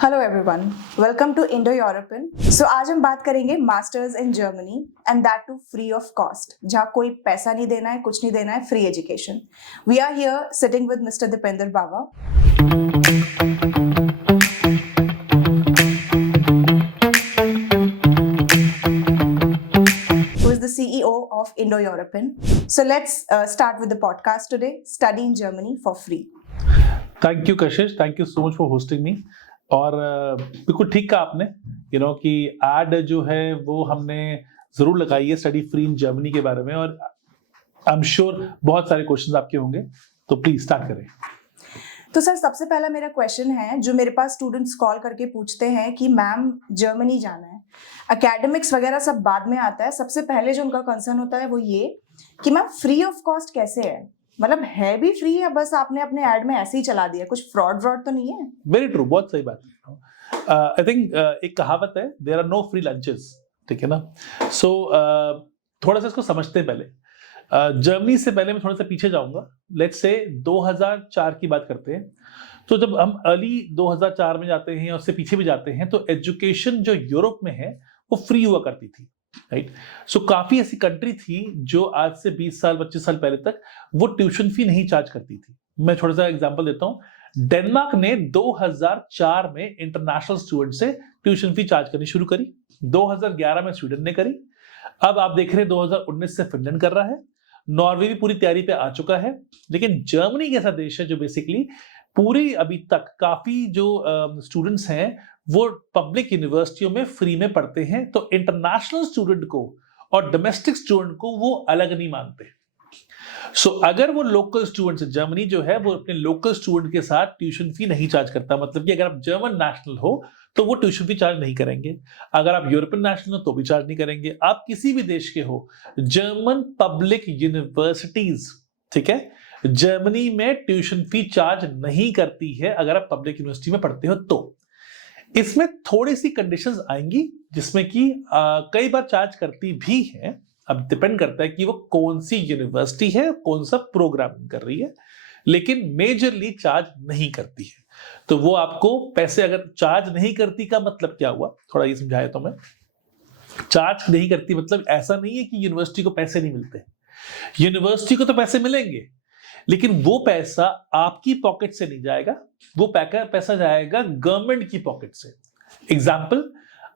Hello everyone, welcome to Indo European. So आज हम बात करेंगे masters in Germany and that too free of cost, जहाँ कोई पैसा नहीं देना है, कुछ नहीं देना है, free education. We are here sitting with mister Dipendra Bawa, who is the CEO of Indo European. So let's start with the podcast today. Study in Germany for free. Thank you Kashish, thank you so much for hosting me. और बिल्कुल ठीक कहा आपने, कि add जो है वो हमने जरूर लगाई है स्टडी फ्री इन जर्मनी के बारे में, और आई एम श्योर बहुत सारे क्वेश्चंस आपके होंगे, तो प्लीज स्टार्ट करें। तो सर, सबसे पहला मेरा क्वेश्चन है, जो मेरे पास स्टूडेंट्स कॉल करके पूछते हैं कि मैम जर्मनी जाना है, एकेडमिक्स वगैरह सब बाद में आता है, सबसे पहले जो उनका कंसर्न होता है वो ये कि मैम फ्री ऑफ कॉस्ट कैसे है, मतलब है भी फ्री है, बस आपने अपने ऐड में ऐसे ही चला दिया, कुछ फ्रॉड तो नहीं है? वेरी ट्रू, बहुत सही बात है। आई थिंक एक कहावत है, there are no free lunches, ठीक है ना। सो थोड़ा सा इसको समझते हैं पहले। जर्मनी से पहले मैं थोड़ा सा पीछे जाऊंगा। लेट्स से 2004 की बात करते हैं। तो जब हम अर्ली 2004 में जाते हैं और उससे पीछे भी जाते हैं, तो एजुकेशन जो यूरोप में है वो फ्री हुआ करती थी, राइट। सो काफी ऐसी कंट्री थी जो आज से 20 साल 25 साल पहले तक वो ट्यूशन फी नहीं चार्ज करती थी। मैं थोड़ा सा एग्जांपल देता हूं। डेनमार्क ने 2004 में इंटरनेशनल स्टूडेंट से ट्यूशन फी चार्ज करनी शुरू करी। 2011 में स्वीडन ने करी। अब आप देख रहे हैं 2019 से फिनलैंड कर रहा है। नॉर्वे भी पूरी तैयारी पे आ चुका है। लेकिन जर्मनी जैसा देश है जो बेसिकली पूरी अभी तक काफी जो स्टूडेंट्स हैं वो पब्लिक यूनिवर्सिटियों में फ्री में पढ़ते हैं, तो इंटरनेशनल स्टूडेंट को और डोमेस्टिक स्टूडेंट को वो अलग नहीं मानते। सो अगर वो लोकल स्टूडेंट, जर्मनी जो है वो अपने लोकल स्टूडेंट के साथ ट्यूशन फी नहीं चार्ज करता। मतलब कि अगर आप जर्मन नेशनल हो तो वो ट्यूशन फी चार्ज नहीं करेंगे। अगर आप यूरोपियन नेशनल हो तो भी चार्ज नहीं करेंगे। आप किसी भी देश के हो, जर्मन पब्लिक यूनिवर्सिटीज, ठीक है, जर्मनी में ट्यूशन फी चार्ज नहीं करती है अगर आप पब्लिक यूनिवर्सिटी में पढ़ते हो। तो इसमें थोड़ी सी कंडीशंस आएंगी जिसमें कि कई बार चार्ज करती भी है। अब डिपेंड करता है कि वो कौन सी यूनिवर्सिटी है, कौन सा प्रोग्राम कर रही है, लेकिन मेजरली चार्ज नहीं करती है। तो वो आपको पैसे अगर चार्ज नहीं करती का मतलब क्या हुआ, थोड़ा ये समझाया तो मैं। चार्ज नहीं करती मतलब ऐसा नहीं है कि यूनिवर्सिटी को पैसे नहीं मिलते। यूनिवर्सिटी को तो पैसे मिलेंगे, लेकिन वो पैसा आपकी पॉकेट से नहीं जाएगा, वो पैसा जाएगा गवर्नमेंट की पॉकेट से। एग्जाम्पल,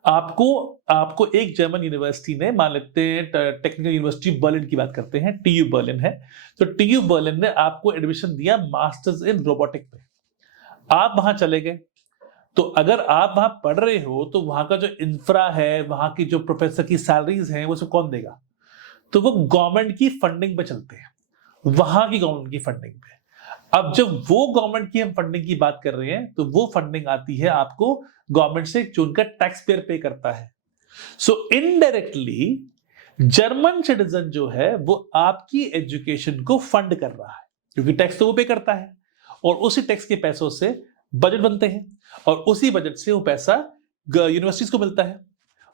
आपको एक जर्मन यूनिवर्सिटी ने, मान लेते हैं टेक्निकल यूनिवर्सिटी बर्लिन की बात करते हैं, टीयू बर्लिन है, तो टीयू बर्लिन ने आपको एडमिशन दिया मास्टर्स इन रोबोटिक में। आप वहां चले गए, तो अगर आप वहां पढ़ रहे हो तो वहां का जो इंफ्रा है, वहां की जो प्रोफेसर की सैलरीज हैं, वो सब कौन देगा? तो वो गवर्नमेंट की फंडिंग पे चलते हैं, वहां की गवर्नमेंट की फंडिंग पे। अब जब वो गवर्नमेंट की हम फंडिंग की बात कर रहे हैं, तो वो फंडिंग आती है आपको गवर्नमेंट से, जो उनका टैक्स पेयर पे करता है। सो इनडायरेक्टली जर्मन सिटीजन जो है वो आपकी एजुकेशन को फंड कर रहा है, क्योंकि टैक्स तो वो पे करता है, और उसी टैक्स के पैसों से बजट बनते हैं, और उसी बजट से वो पैसा यूनिवर्सिटीज को मिलता है,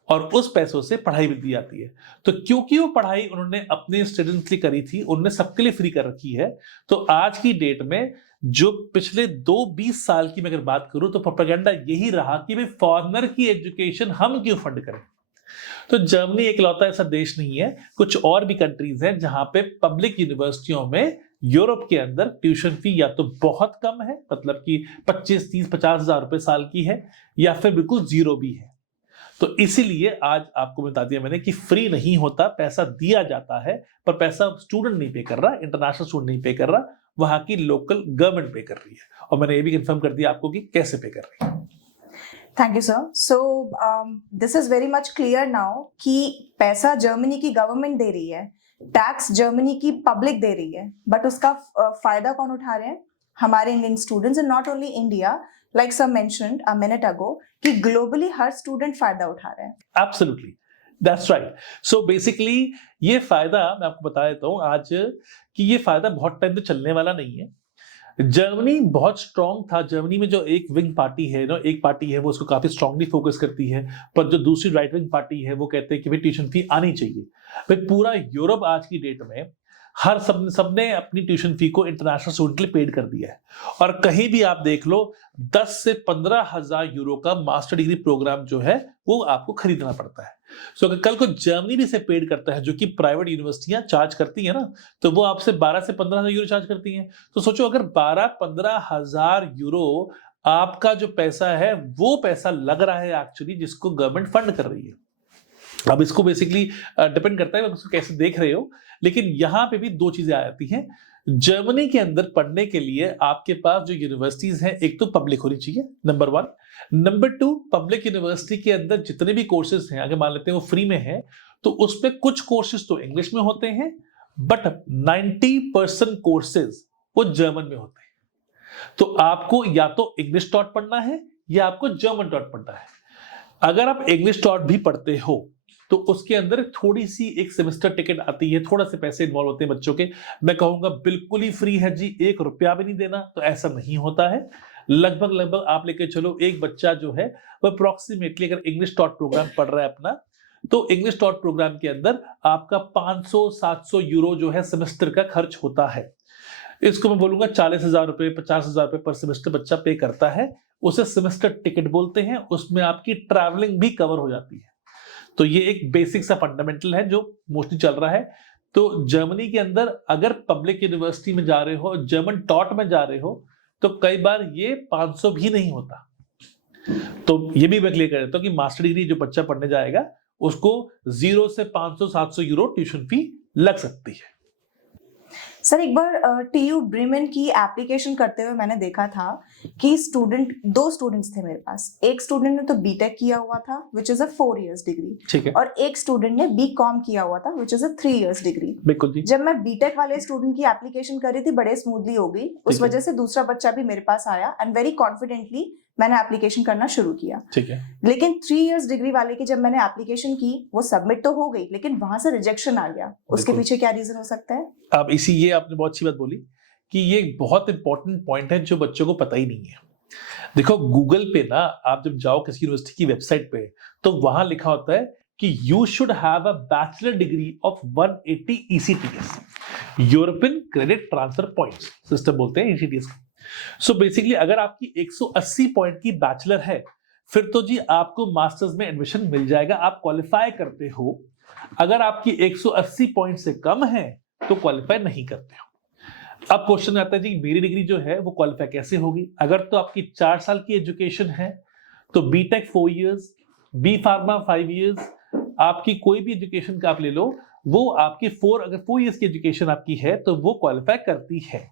और उस पैसों से पढ़ाई भी दी जाती है। तो क्योंकि वो पढ़ाई उन्होंने अपने स्टूडेंट्स के लिए करी थी, उन्होंने सबके लिए फ्री कर रखी है, तो आज की डेट में जो पिछले 2-20 साल की मैं अगर बात करूं, तो प्रोपेगेंडा यही रहा कि भाई फॉरेनर की एजुकेशन हम क्यों फंड करें। तो जर्मनी एकलौता ऐसा देश नहीं है, कुछ और भी कंट्रीज हैं जहां पे पब्लिक यूनिवर्सिटियों में यूरोप के अंदर ट्यूशन फी या तो बहुत कम है, मतलब कि 25, 30, 50 हजार रुपए साल की है, या फिर बिल्कुल जीरो भी है। तो इसीलिए आज आपको बता दिया मैंने कि फ्री नहीं होता, पैसा दिया जाता है, पर पैसा स्टूडेंट नहीं पे कर रहा, इंटरनेशनल स्टूडेंट नहीं पे कर रहा, वहां की लोकल गवर्नमेंट पे कर रही है। और मैंने ये भी कंफर्म कर दिया आपको कि कैसे पे कर रही है। Thank you sir. So this is very much clear now कि पैसा जर्मनी की गवर्नमेंट दे रही है, टैक्स जर्मनी की पब्लिक दे रही है, बट उसका फायदा कौन उठा रहे हैं? हमारे Indian students, and not only India, like sir mentioned a minute ago, कि ग्लोबली हर स्टूडेंट फायदा उठा रहे हैं। Absolutely, that's right. So basically ये फायदा मैं आपको बता देता हूं आज, कि ये फायदा बहुत टाइम तक चलने वाला नहीं है। जर्मनी बहुत स्ट्रांग था। जर्मनी में जो एक विंग पार्टी है ना, एक पार्टी है वो उसको काफी स्ट्रांगली फोकस करती है, पर जो दूसरी राइट विंग पार्टी है वो कहते हैं कि भाई ट्यूशन फी आनी चाहिए। भाई पूरा यूरोप आज की डेट में हर सबने अपनी ट्यूशन फी को इंटरनेशनल स्टूडेंट के लिए पेड कर दिया है। और कहीं भी आप देख लो 10 से 15,000 यूरो का मास्टर डिग्री प्रोग्राम जो है वो आपको खरीदना पड़ता है। सो अगर कल को जर्मनी भी इसे पेड करता है, जो कि प्राइवेट यूनिवर्सिटियां चार्ज करती है ना, तो वो आपसे 12 से 15,000 यूरो चार्ज करती हैं। तो सोचो अगर 12-15,000 यूरो आपका जो पैसा है वो पैसा लग रहा है एक्चुअली जिसको गवर्नमेंट फंड कर रही है। अब इसको बेसिकली डिपेंड करता है उसको कैसे देख रहे हो, लेकिन यहां पे भी दो चीजें आ जाती हैं। जर्मनी के अंदर पढ़ने के लिए आपके पास जो यूनिवर्सिटीज हैं, एक तो पब्लिक होनी चाहिए, नंबर 1। नंबर 2, पब्लिक यूनिवर्सिटी के अंदर जितने भी कोर्सेज हैं, अगर मान लेते हैं वो फ्री में है, तो उसमें कुछ कोर्सेज तो इंग्लिश में होते हैं, बट 90% कोर्सेज वो जर्मन में होते हैं। तो आपको या तो इंग्लिश टॉट पढ़ना है या आपको जर्मन टॉट पढ़ना है। अगर आप इंग्लिश टॉट भी पढ़ते हो तो उसके अंदर थोड़ी सी एक सेमेस्टर टिकट आती है, थोड़ा से पैसे इन्वॉल्व होते हैं बच्चों के। मैं कहूंगा बिल्कुल ही फ्री है जी, 1 रुपया भी नहीं देना, तो ऐसा नहीं होता है। लगभग आप लेके चलो एक बच्चा जो है वह अप्रोक्सीमेटली अगर इंग्लिश टॉट प्रोग्राम पढ़ रहा है अपना, तो इंग्लिश टॉट प्रोग्राम के अंदर आपका 500-700 यूरो जो है सेमेस्टर का खर्च होता है। इसको मैं बोलूंगा 40,000 रुपए 50,000 रुपए पर सेमेस्टर बच्चा पे करता है, उसे सेमेस्टर टिकट बोलते हैं। उसमें आपकी ट्रैवलिंग भी कवर हो जाती है। तो ये एक बेसिक सा फंडामेंटल है जो मोस्टली चल रहा है। तो जर्मनी के अंदर अगर पब्लिक यूनिवर्सिटी में जा रहे हो, जर्मन टॉट में जा रहे हो, तो कई बार ये 500 भी नहीं होता। तो ये भी मैं क्लियर कर देता हूं कि मास्टर डिग्री जो बच्चा पढ़ने जाएगा उसको 0 से 500-700 यूरो ट्यूशन फी लग सकती है। सर एक बार टीयू ब्रेमेन की एप्लीकेशन करते हुए मैंने देखा था कि दो स्टूडेंट्स थे मेरे पास। एक स्टूडेंट ने तो बीटेक किया हुआ था which is a 4 years degree, ठीक है, और एक स्टूडेंट ने बीकॉम किया हुआ था which is a 3 years degree. बिल्कुल जी। जब मैं बीटेक वाले स्टूडेंट की एप्लीकेशन कर रही थी बड़े स्मूथली हो गई, उस वजह से दूसरा बच्चा भी मेरे पास आया एंड वेरी कॉन्फिडेंटली मैंने एप्लीकेशन करना शुरू किया। ठीक है, लेकिन 3 years डिग्री वाले की जब मैंने एप्लीकेशन की वो सबमिट तो हो गई, लेकिन वहां से रिजेक्शन आ गया। उसके बिल्कुल। पीछे क्या रीजन हो सकता है? अब ये आपने बहुत अच्छी बात बोली कि ये एक बहुत इंपॉर्टेंट पॉइंट है जो बच्चों को पता ही नहीं है। देखो गूगल पे ना आप जब जाओ किसी यूनिवर्सिटी की वेबसाइट पे, तो वहां लिखा होता है कि you should have a bachelor degree of 180 ECTS, European credit transfer points system बोलते हैं ECTS को। सो बेसिकली अगर आपकी 180 पॉइंट की बैचलर है, फिर तो जी आपको मास्टर्स में एडमिशन मिल जाएगा, आप क्वालिफाई करते हो। अगर आपकी 180 पॉइंट से कम है तो क्वालिफाई नहीं करते हो। अब क्वेश्चन आता है जी मेरी डिग्री जो है वो क्वालिफाई कैसे होगी? अगर तो आपकी 4 साल की एजुकेशन है तो BTech 4 years, B pharma 5 years, आपकी कोई भी एजुकेशन का आप ले लो, वो आपकी 4 years की एजुकेशन आपकी है तो वो क्वालिफाई करती है।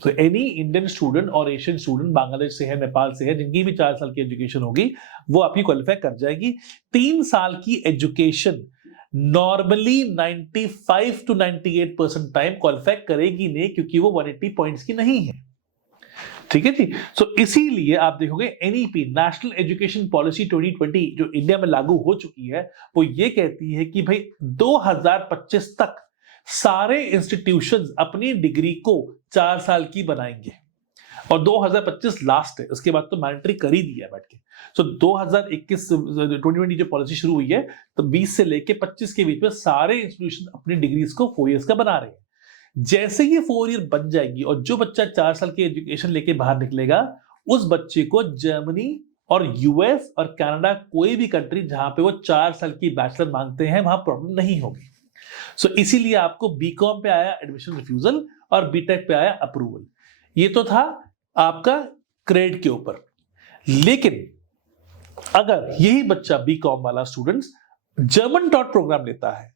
तो एनी इंडियन स्टूडेंट और एशियन स्टूडेंट बांग्लादेश से है, नेपाल से है, जिनकी भी 4 साल की एजुकेशन होगी वो आपकी क्वालिफाई कर जाएगी। 3 साल की education normally 95 to 98% time qualify करेगी नहीं, क्योंकि वो 180 पॉइंट्स की नहीं है। ठीक है जी। सो इसीलिए आप देखोगे एनईपी नेशनल एजुकेशन पॉलिसी 2020 जो इंडिया में लागू हो चुकी है, वो ये कहती है कि भाई 2025 तक सारे इंस्टीट्यूशंस अपनी डिग्री को 4 साल की बनाएंगे, और 2025 लास्ट है, उसके बाद तो मैंडेटरी कर ही दिया है बैठ के। सो 2020 जो पॉलिसी शुरू हुई है, तो 20 से लेके 25 के बीच में सारे इंस्टीट्यूशन अपनी डिग्रीज को 4 years का बना रहे हैं। जैसे ये 4 year बन जाएगी और जो बच्चा 4 साल की एजुकेशन लेके बाहर निकलेगा, उस बच्चे को जर्मनी और यूएस और कनाडा, कोई भी कंट्री जहां पे वो 4 साल की बैचलर मांगते हैं, वहां प्रॉब्लम नहीं होगी। सो इसीलिए आपको बीकॉम पे आया एडमिशन रिफ्यूजल और बीटेक पे आया अप्रूवल। ये तो था आपका क्रेडिट के ऊपर। लेकिन अगर यही बच्चा बीकॉम वाला स्टूडेंट्स जर्मन टॉट प्रोग्राम लेता है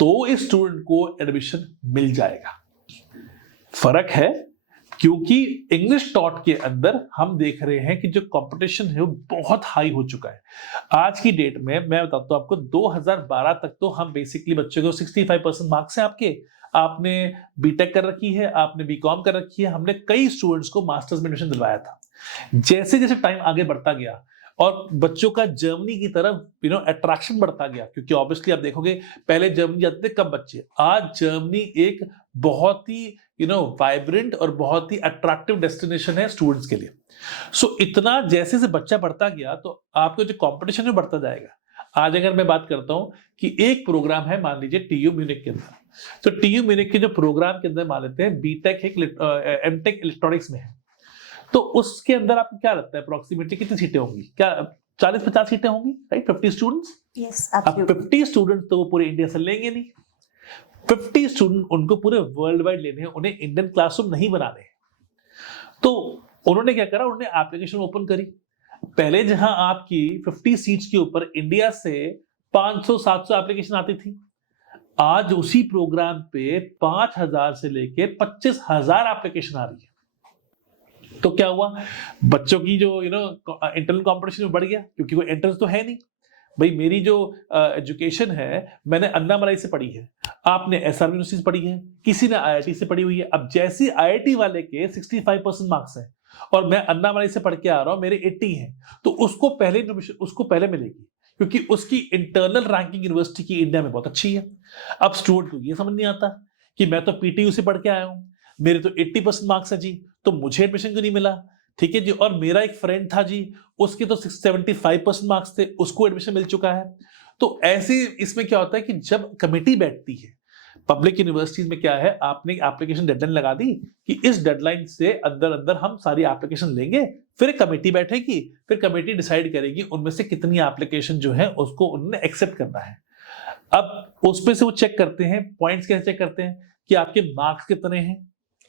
तो इस स्टूडेंट को एडमिशन मिल जाएगा। फर्क है क्योंकि इंग्लिश टॉट के अंदर हम देख रहे हैं कि जो कंपटीशन है वो बहुत हाई हो चुका है। आज की डेट में मैं बताता हूं आपको, 2012 तक तो हम बेसिकली बच्चों को 65% मार्क्स हैं आपके, आपने बीटेक कर रखी है, आपने बीकॉम कर रखी है, हमने कई स्टूडेंट्स को मास्टर्स में एडमिशन दिलवाया था। जैसे जैसे टाइम आगे बढ़ता गया और बच्चों का जर्मनी की तरफ अट्रैक्शन बढ़ता गया, क्योंकि ऑब्वियसली आप देखोगे पहले जर्मनी जाते थे कम बच्चे, आज जर्मनी एक बहुत ही वाइब्रेंट और बहुत ही अट्रैक्टिव डेस्टिनेशन है स्टूडेंट्स के लिए। सो इतना जैसे से बच्चा बढ़ता गया तो आपको जो कंपटीशन है बढ़ता जाएगा। आज अगर मैं बात करता हूं कि एक प्रोग्राम है, मान लीजिए टीयू म्यूनिक के अंदर, तो टीयू म्यूनिख के जो प्रोग्राम के अंदर मान लेते हैं बीटेक है, एमटेक इलेक्ट्रॉनिक्स में है, तो उसके अंदर आपको क्या लगता है अप्रोक्सीमेटली कितनी सीटें होंगी? क्या 40-50 सीटें होंगी, राइट? 50 स्टूडेंट्स। यस, अब 50 स्टूडेंट्स तो वो पूरे इंडिया से लेंगे नहीं, 50 स्टूडेंट उनको पूरे वर्ल्ड वाइड लेने हैं, उन्हें इंडियन क्लासरूम नहीं बनाने हैं। तो उन्होंने क्या करा, उन्होंने एप्लीकेशन ओपन करी। पहले जहां आपकी 50 सीट्स के ऊपर इंडिया से 500-700 एप्लीकेशन आती थी, आज उसी प्रोग्राम पे 5000 से लेके 25,000 एप्लीकेशन आ रही है। तो क्या हुआ, बच्चों की जो इंटरनल कंपटीशन बढ़ गया, क्योंकि कोई एंट्रेंस तो है नहीं। भाई मेरी जो एजुकेशन है मैंने अन्नामलाई से पढ़ी है, आपने एसआर यूनिवर्सिटी से पढ़ी है, किसी ने आईआईटी से पढ़ी हुई है। अब जैसी आईआईटी वाले के 65% मार्क्स हैं और मैं अन्नामलाई से पढ़ के आ रहा हूं, मेरे 80 हैं, तो उसको पहले मिलेगी, क्योंकि उसकी इंटरनल रैंकिंग यूनिवर्सिटी की इंडिया में बहुत अच्छी है। अब स्टूडेंट को ये समझ नहीं आता कि मैं तो पीटीयू से पढ़ के आया हूं, मेरे तो 80% मार्क्स है जी, तो मुझे एडमिशन क्यों नहीं मिला? ठीक है जी, और मेरा एक फ्रेंड था जी, उसके तो 75% मार्क्स थे, उसको एडमिशन मिल चुका है। तो ऐसे इसमें क्या होता है कि जब कमेटी बैठती है पब्लिक यूनिवर्सिटीज में, क्या है, आपने एप्लीकेशन डेडलाइन लगा दी कि इस डेडलाइन से अंदर अंदर हम सारी एप्लीकेशन लेंगे, फिर एक कमेटी बैठेगी, फिर कमेटी डिसाइड करेगी उनमें से कितनी एप्लीकेशन जो है उसको उन्होंने एक्सेप्ट करना है। अब उसमें से वो चेक करते हैं, पॉइंट्स कैसे चेक करते हैं कि आपके मार्क्स कितने हैं,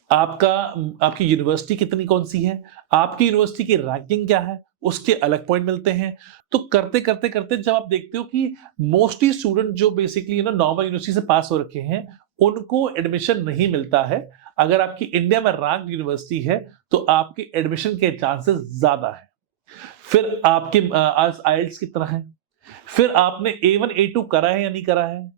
आपकी यूनिवर्सिटी कितनी कौन सी है, आपकी यूनिवर्सिटी की रैंकिंग क्या है, उसके अलग पॉइंट मिलते हैं। तो करते करते करते जब आप देखते हो कि मोस्टली स्टूडेंट जो बेसिकली नॉर्मल यूनिवर्सिटी से पास हो रखे हैं, उनको एडमिशन नहीं मिलता है। अगर आपकी इंडिया में रैंक यूनिवर्सिटी है तो आपके एडमिशन के चांसेस ज्यादा है। फिर आपके आईएलटीएस कितना है, फिर आपने A1 A2 करा है या नहीं करा है।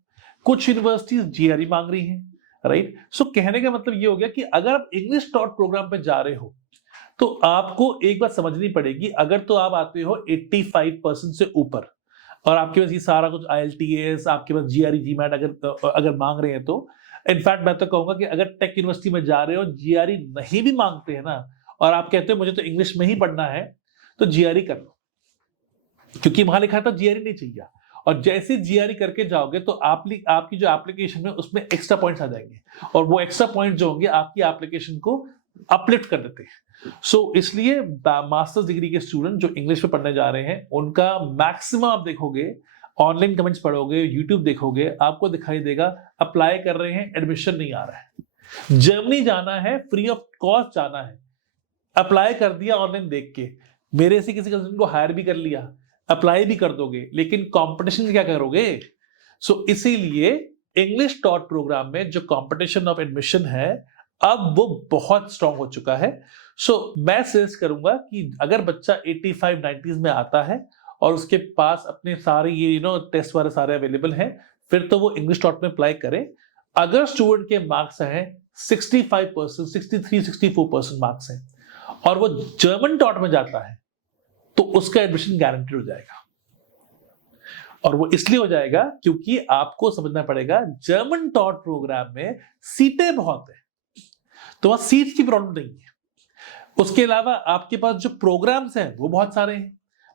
कुछ यूनिवर्सिटीज जीआरई मांग रही हैं, राइट? सो कहने का मतलब ये हो गया कि अगर आप इंग्लिश टॉट प्रोग्राम पे जा रहे हो तो आपको एक बात समझनी पड़ेगी, अगर तो आप आते हो 85% से ऊपर और आपके पास ये सारा कुछ आईएलटीएस, आपके पास जीआरई जीमैट अगर मांग रहे हैं, तो इनफैक्ट मैं तो कहूंगा कि अगर टेक यूनिवर्सिटी में जा रहे हो, जीआरई नहीं भी मांगते हैं ना, और आप कहते हो मुझे तो इंग्लिश में ही पढ़ना है, तो जीआरई कर लो, क्योंकि वहां लिखा था जीआरई नहीं चाहिए। और जैसे जीआरई करके जाओगे तो आपकी जो एप्लीकेशन है उसमें एक्स्ट्रा पॉइंट्स आ जाएंगे, और वो एक्स्ट्रा पॉइंट जो होंगे आपकी एप्लीकेशन को अपलिफ्ट कर देते हैं। सो इसलिए मास्टर्स डिग्री के स्टूडेंट जो इंग्लिश में पढ़ने जा रहे हैं, उनका मैक्सिमम आप देखोगे, ऑनलाइन कमेंट्स पढ़ोगे, यूट्यूब देखोगे, आपको दिखाई देगा अप्लाई कर रहे हैं, एडमिशन नहीं आ रहा है। जर्मनी जाना है, फ्री ऑफ कॉस्ट जाना है, अप्लाई कर दिया ऑनलाइन देख के, मेरे से किसी कजिन को हायर भी कर लिया, अप्लाई भी कर दोगे, लेकिन कंपटीशन क्या करोगे? सो इसीलिए इंग्लिश टॉट प्रोग्राम में जो कंपटीशन ऑफ एडमिशन है अब वो बहुत स्ट्रांग हो चुका है। सो मैं सजेस्ट करूंगा कि अगर बच्चा 85-90s में आता है और उसके पास अपने सारे ये टेस्ट वाले सारे अवेलेबल हैं, फिर तो वो इंग्लिश टॉट में अप्लाई करे। अगर स्टूडेंट के मार्क्स हैं 65%, 63-64% मार्क्स हैं और वो जर्मन टॉट में जाता है, तो उसका एडमिशन गारंटेड हो जाएगा। और वो इसलिए हो जाएगा क्योंकि आपको समझना पड़ेगा जर्मन टॉट प्रोग्राम में सीटें बहुत है, तो वहां सीट की प्रॉब्लम नहीं है। उसके अलावा आपके पास जो प्रोग्राम्स हैं वो बहुत सारे हैं,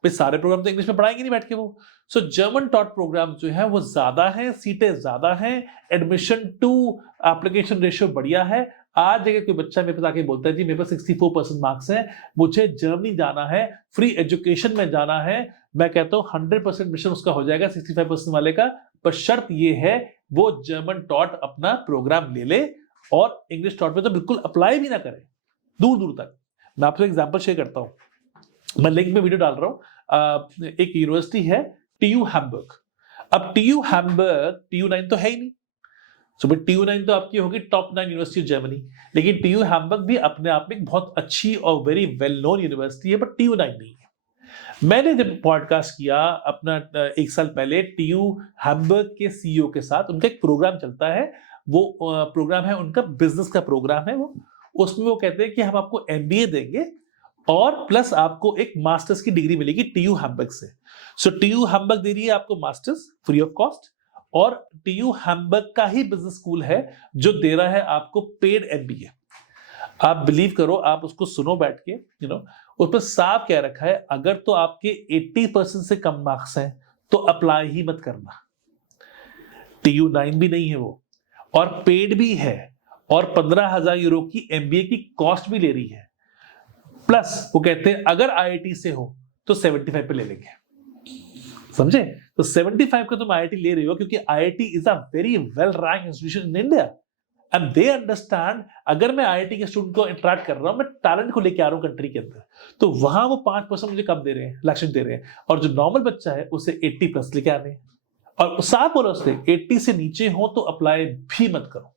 भाई सारे प्रोग्राम तो इंग्लिश में पढ़ाएंगे नहीं बैठ के वो। सो जर्मन टॉट प्रोग्राम जो है वो ज्यादा है, सीटें ज्यादा हैं, एडमिशन टू एप्लीकेशन रेशियो बढ़िया है। आज अगर कोई बच्चा मेरे पास आके बोलता है जी मेरे पास 64% मार्क्स हैं, मुझे जर्मनी जाना है, फ्री एजुकेशन में जाना है, मैं कहता हूँ 100% एडमिशन उसका हो जाएगा 65% वाले का, पर शर्त ये है वो जर्मन टॉट अपना प्रोग्राम ले ले और इंग्लिश टॉट पे तो बिल्कुल अप्लाई भी ना करे दूर दूर तक। मैं आपसे एग्जांपल शेयर करता हूं, मैं लिंक में वीडियो डाल रहा हूं। एक यूनिवर्सिटी है TU हैम्बर्ग। अब TU हैम्बर्ग TU9 तो है ही नहीं, सो बट TU9 तो आपकी होगी टॉप 9 यूनिवर्सिटी ऑफ जर्मनी, लेकिन TU हैम्बर्ग भी अपने आप में बहुत अच्छी और वेरी वेल नोन यूनिवर्सिटी है, बट TU9 नहीं है। मैंने जब पॉडकास्ट किया अपना 1 साल पहले TU हैम्बर्ग के CEO के साथ, उनका एक प्रोग्राम चलता है, वो प्रोग्राम है उनका बिजनेस का प्रोग्राम है वो, उसमें वो कहते हैं कि हम आपको MBA देंगे और प्लस आपको एक मास्टर्स की डिग्री मिलेगी TU हैम्बर्ग से। सो TU हैम्बर्ग दे रही है आपको मास्टर्स फ्री ऑफ कॉस्ट, और TU हैम्बर्ग का ही बिजनेस स्कूल है जो दे रहा है आपको पेड MBA। आप बिलीव करो, आप उसको सुनो बैठ के, उस पर साफ कह रखा है अगर तो आपके 80% से कम मार्क्स हैं तो अप्लाई ही मत करना। TU9 भी नहीं है वो, और पेड भी है और 15,000 यूरो की एमबीए की कॉस्ट भी ले रही है, प्लस वो कहते हैं अगर आईआईटी से हो तो 75 पे ले लेंगे, समझे? तो 75 का तुम आईआईटी ले रहे हो क्योंकि IIT is a very well rank institution in India and they understand अगर मैं आईआईटी के स्टूडेंट को इंटरेक्ट कर रहा हूं, मैं टैलेंट को लेके आ रहा हूं कंट्री के अंदर, तो वहां वो 5% मुझे कम दे रहे हैं, लक्ष्य दे रहे हैं, और जो नॉर्मल बच्चा है उसे 80 प्लस लेके आने हैं। और साफ बोलो उसने 80 से नीचे हो तो अप्लाई भी मत करो।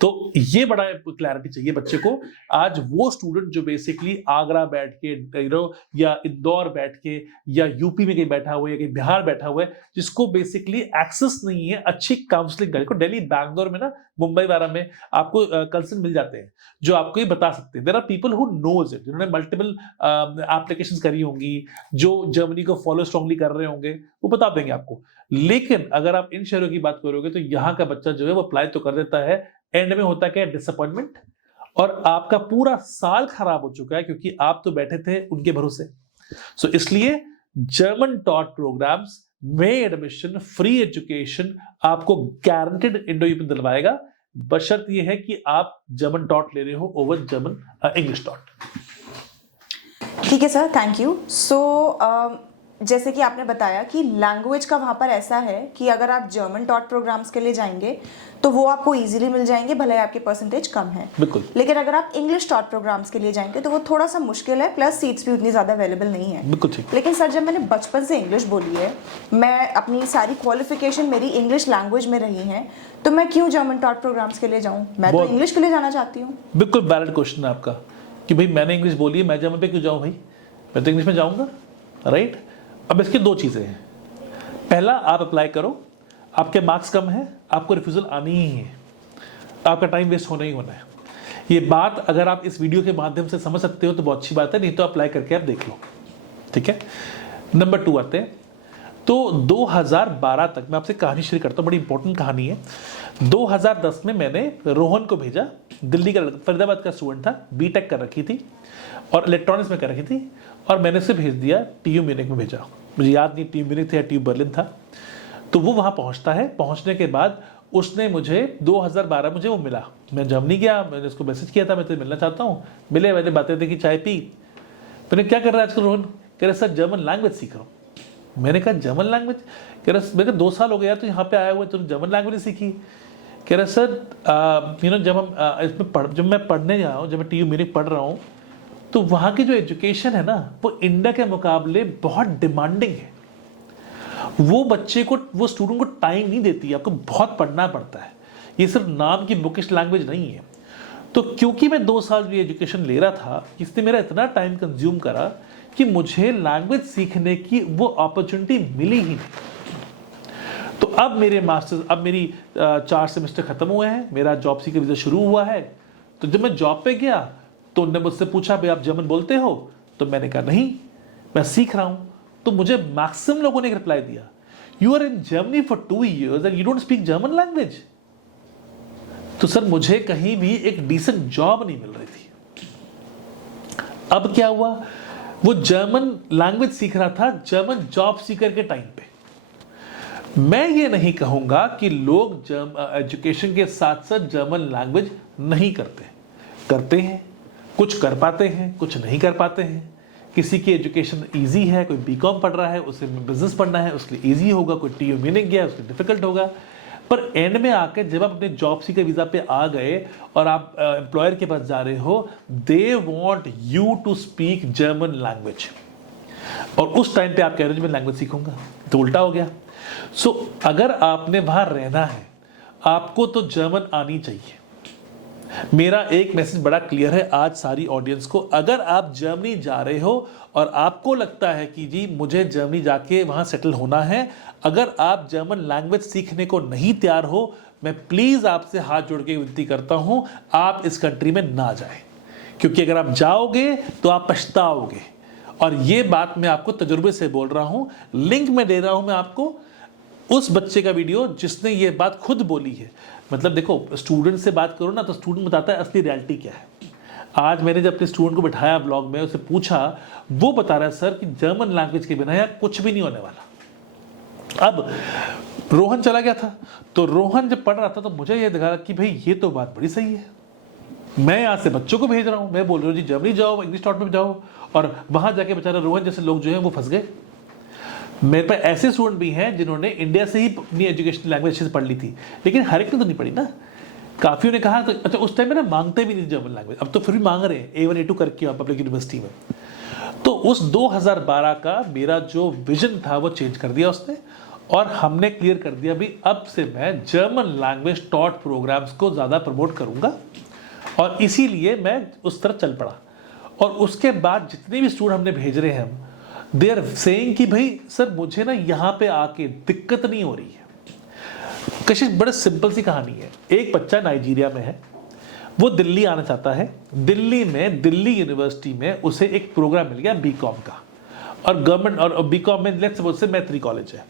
तो ये बड़ा क्लैरिटी चाहिए बच्चे को। आज वो स्टूडेंट जो बेसिकली आगरा बैठ के या इंदौर बैठ के या यूपी में कहीं बैठा हुआ है या कहीं बिहार बैठा हुआ है, जिसको बेसिकली एक्सेस नहीं है अच्छी काउंसलिंग करने को, दिल्ली बैंगलोर में ना, मुंबई वगैरह में आपको कंसल्टेंट मिल जाते हैं जो आपको ये बता सकते हैं। There are people who knows it, जिन्होंने मल्टीपल एप्लीकेशंस करी होंगी, जो जर्मनी को फॉलो स्ट्रांगली कर रहे होंगे, वो बता देंगे आपको। लेकिन अगर आप इन शहरों की बात करोगे तो यहाँ का बच्चा जो है वो अप्लाई तो कर देता है, एंड में होता क्या है, डिसअपॉइंटमेंट, और आपका पूरा साल खराब हो चुका है क्योंकि आप तो बैठे थे उनके भरोसे। सो इसलिए जर्मन टॉट प्रोग्राम्स में एडमिशन, फ्री एजुकेशन आपको गारंटेड इंडो यूपी दिलवाएगा, बशर्त ये है कि आप जर्मन टॉट ले रहे हो ओवर जर्मन इंग्लिश टॉट। ठीक है सर, थैंक यू। सो जैसे कि आपने बताया कि लैंग्वेज का वहाँ पर ऐसा है कि अगर आप जर्मन टॉट प्रोग्राम्स के लिए जाएंगे तो वो आपको इजीली मिल जाएंगे, भले ही आपके परसेंटेज कम है। बिल्कुल। लेकिन अगर आप इंग्लिश टॉट प्रोग्राम्स के लिए जाएंगे तो वो थोड़ा सा मुश्किल है, प्लस सीट्स भी उतनी ज़्यादा अवेलेबल नहीं है। बिल्कुल ठीक। लेकिन सर जब मैंने बचपन से इंग्लिश बोली है, मैं अपनी सारी क्वालिफिकेशन मेरी इंग्लिश लैंग्वेज में रही है, तो मैं क्यों जर्मन टॉट प्रोग्राम्स के लिए जाऊँ? मैं तो इंग्लिश के लिए जाना चाहती हूँ। बिल्कुल वैलिड क्वेश्चन है आपका कि भाई मैंने इंग्लिश बोली है, मैं जर्मन पे क्यों जाऊँ भाई, मैं तो इंग्लिश में जाऊँगा, राइट? अब इसकी दो चीज़ें हैं। पहला, आप अप्लाई करो, आपके मार्क्स कम है, आपको रिफ्यूज़ल आनी ही है, आपका टाइम वेस्ट होना ही होना है। ये बात अगर आप इस वीडियो के माध्यम से समझ सकते हो तो बहुत अच्छी बात है, नहीं तो अप्लाई करके आप देख लो, ठीक है? नंबर 2 आते हैं। तो 2012 तक मैं आपसे कहानी शेयर करता हूँ, बड़ी इंपॉर्टेंट कहानी है। 2010 में मैंने रोहन को भेजा, दिल्ली का, फरीदाबाद का स्टूडेंट था, बीटेक कर रखी थी और इलेक्ट्रॉनिक्स में कर रखी थी, और मैंने उसे भेज दिया टीयू म्यूनिख में भेजा। मुझे याद नहीं टीयू म्यूनिख था या टीयू बर्लिन था। तो वो वहाँ पहुँचता है, पहुँचने के बाद उसने मुझे 2012 मुझे वो मिला, मैं जर्मनी गया, मैंने उसको मैसेज किया था मैं तुझे मिलना चाहता हूँ, मिले, मैंने बातें देखी, चाय पी। मैंने क्या कर रहा है आजकल रोहन? कह रहे सर जर्मन लैंग्वेज सीख रहा हूँ। मैंने कहा जर्मन लैंग्वेज? कह रहा मैंने 2 साल हो गया यार तो यहाँ पे आया हुआ है, तुमने जर्मन लैंग्वेज सीखी? कह रहा सर जब मैं पढ़ने जा रहा हूँ, जब मैं टीयू म्यूनिख पढ़ रहा हूँ, तो वहाँ की जो एजुकेशन है ना वो इंडिया के मुकाबले बहुत डिमांडिंग है। वो बच्चे को, वो स्टूडेंट को टाइम नहीं देती, आपको बहुत पढ़ना पड़ता है, ये सिर्फ नाम की बुकिश लैंग्वेज नहीं है। तो क्योंकि मैं 2 साल की एजुकेशन ले रहा था, इसने मेरा इतना टाइम कंज्यूम करा कि मुझे लैंग्वेज सीखने की वो अपॉर्चुनिटी मिली ही नहीं। तो अब मेरे मास्टर्स, अब मेरी 4 सेमेस्टर खत्म हुए हैं, मेरा जॉब सीकर वीजा शुरू हुआ है। तो जब मैं जॉब पे गया तो उन्होंने मुझसे पूछा भाई आप जर्मन बोलते हो? तो मैंने कहा नहीं, मैं सीख रहा हूं। तो मुझे मैक्सिमम लोगों ने रिप्लाई दिया, you are in Germany for 2 years and you don't speak German language. तो सर मुझे कहीं भी एक डिसेंट जॉब नहीं मिल रही थी। अब क्या हुआ, वो जर्मन लैंग्वेज सीख रहा था जर्मन जॉब सीकर के टाइम पे। मैं ये नहीं कहूंगा कि लोग एजुकेशन के साथ साथ जर्मन लैंग्वेज नहीं करते हैं, कुछ कर पाते हैं, कुछ नहीं कर पाते हैं। किसी की एजुकेशन इजी है, कोई बीकॉम पढ़ रहा है, उसे बिजनेस पढ़ना है, उसके लिए इजी होगा, कोई टीयू म्यूनिख गया उसके डिफिकल्ट होगा। पर एंड में आकर जब आप अपने जॉब सीकर वीजा पे आ गए और आप एम्प्लॉयर के पास जा रहे हो, they want you to speak German language, और उस टाइम पे आप कह रहे हो मैं लैंग्वेज सीखूंगा, तो उल्टा हो गया। सो अगर आपने वहां रहना है, आपको तो जर्मन आनी चाहिए। मेरा एक मैसेज बड़ा क्लियर है आज सारी ऑडियंस को, अगर आप जर्मनी जा रहे हो और आपको लगता है कि जी मुझे जर्मनी जाके वहां सेटल होना है, अगर आप जर्मन लैंग्वेज सीखने को नहीं तैयार हो, मैं प्लीज आपसे हाथ जोड़ के विनती करता हूं, आप इस कंट्री में ना जाएं, क्योंकि अगर आप जाओगे तो आप पछताओगे। और ये बात मैं आपको तजुर्बे से बोल रहा हूं, लिंक में दे रहा हूं मैं आपको उस बच्चे का वीडियो जिसने ये बात खुद बोली है। मतलब देखो, स्टूडेंट से बात करो ना तो स्टूडेंट बताता है असली रियलिटी क्या है। आज मैंने जब अपने स्टूडेंट को बिठाया ब्लॉग में, उसे पूछा, वो बता रहा है सर कि जर्मन लैंग्वेज के बिना यार कुछ भी नहीं होने वाला। अब रोहन चला गया था, तो रोहन जब पढ़ रहा था तो मुझे ये दिखा कि भाई ये तो बात बड़ी सही है, मैं यहाँ से बच्चों को भेज रहा हूँ, मैं बोल रहा हूँ जी जर्मनी जाओ, इंग्लिश टॉट में जाओ, और वहाँ जाके बेचारा रोहन जैसे लोग जो हैं वो फंस गए। मेरे पास ऐसे स्टूडेंट भी हैं जिन्होंने इंडिया से ही अपनी एजुकेशन लैंग्वेज अच्छे से पढ़ ली थी, लेकिन हर एक ने तो नहीं पढ़ी ना। काफ़ियों ने कहा तो अच्छा उस टाइम में ना मांगते भी नहीं जर्मन लैंग्वेज, अब तो फिर भी मांग रहे हैं A1 A2 करके पब्लिक यूनिवर्सिटी में। तो उस 2012 का मेरा जो विजन था वो चेंज कर दिया उसने, और हमने क्लियर कर दिया भी अब से मैं जर्मन लैंग्वेज टॉट प्रोग्राम्स को ज़्यादा प्रमोट करूँगा, और इसीलिए मैं उस तरह चल पड़ा। और उसके बाद जितने भी स्टूडेंट हमने भेज रहे हैं हम, दे आर सेइंग कि भाई सर मुझे ना यहाँ पे आके दिक्कत नहीं हो रही है। कशिश बड़े सिंपल सी कहानी है, एक बच्चा नाइजीरिया में है, वो दिल्ली आना चाहता है, दिल्ली में दिल्ली यूनिवर्सिटी में उसे एक प्रोग्राम मिल गया बीकॉम का, और गवर्नमेंट और बीकॉम में लेट्स सपोज से मैत्री कॉलेज है,